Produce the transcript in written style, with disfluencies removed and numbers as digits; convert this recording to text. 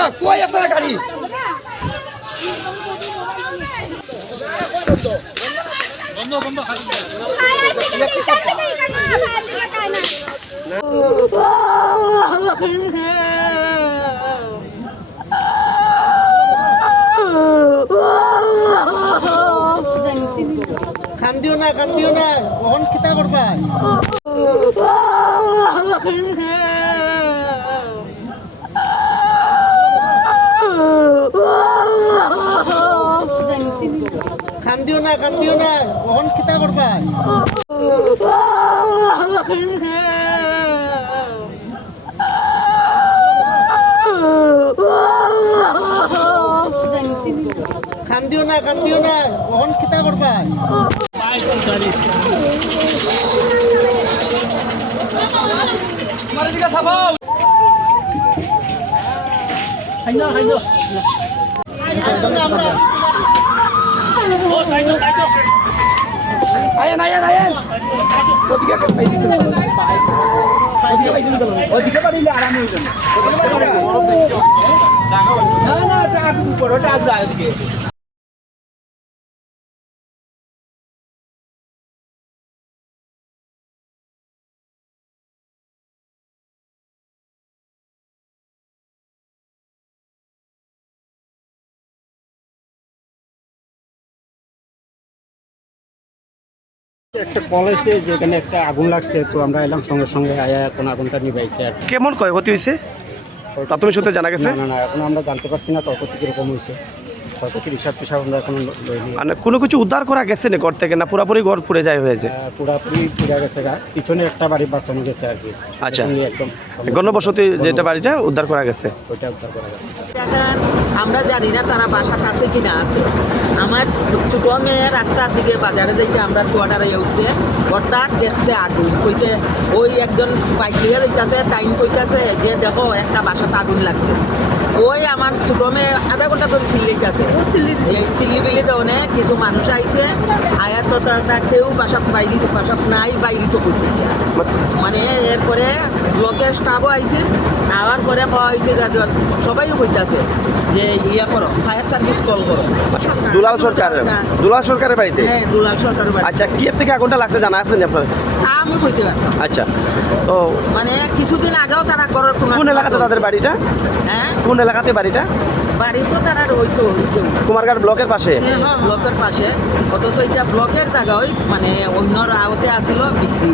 না কই আপনার গাড়ি বন্ধ বন্ধ কান্দিও না কখন কিতা করবা কান্দিও না কখন কিতা করবা কান্দিও না কখন কিতা করবা আয়েন ওদিকে পারিলে আরাম হয়ে যাবে না টাকা উপর ওটা যায় ওদিকে একটা কলেজে যেখানে একটা আগুন লাগছে তো আমরা এলাম সঙ্গে সঙ্গে আয়া এখন আগুনটা নিভাইছে আর কেমন ক্ষয়ক্ষতি হয়েছে প্রাথমিক সূত্রে জানা গেছে না এখন আমরা জানতে পারছি না ক্ষয়ক্ষতি কিরকম হয়েছে ক্ষয়ক্ষতির হিসাব আমরা এখন লইনি মানে কোনো কিছু উদ্ধার করা গেছে না ঘর থেকে না পুরোপুরি ঘর পুড়ে যায় হয়েছে পুরাপুরি পুড়ে গেছে গা পিছনে একটা বাড়ি বাঁচানো গেছে আর কি আচ্ছা একদম গণবসতি যেটা বাড়িটা উদ্ধার করা গেছে ওইটা উদ্ধার করা গেছে আমরা জানি না তারা বাসা আছে কি না আছে আমার ছোট মেয়ে রাস্তার দিকে বাজারে যাইতে আমরা কোয়ার্টারে উঠছে হঠাৎ দেখছে আগুন কইছে ওই একজন বাইক নিয়ে যাইতেছে টাইম কইতাছে যে দেখো একটা বাসাতে আগুন লাগছে ওই আমার ছোট মেয়ে আধা ঘন্টা ধরে চিল্লাইতেছে চিল্লি অনেক কিছু মানুষ আইছে আয়াত তো কেউ বাসাত নাই বাইরে তো করতে মানে এরপরে ব্লকের স্টাফও আইছে আওয়ার পরে পাওয়া হয়েছে সবাই কইতাছে যে ইয়া করো ফায়ার সার্ভিস কল করো দুলাল সরকারের বাড়িতে হ্যাঁ দুলাল সরকারের বাড়ি আচ্ছা কি থেকে আগুনটা লাগছে জানা আছে না আপনার তা আমি কইতে পারতাম আচ্ছা তো মানে কিছুদিন আগেও তারা করার কোন এলাকাতে তাদের বাড়িটা হ্যাঁ কোন এলাকাতে বাড়িটা বাড়ি তো তারা হইতো কুমারঘাট ব্লকের পাশে ব্লকের পাশে অথচ এটা ব্লকের জায়গা ওই মানে অন্যর আওতে আসিল বিক্রি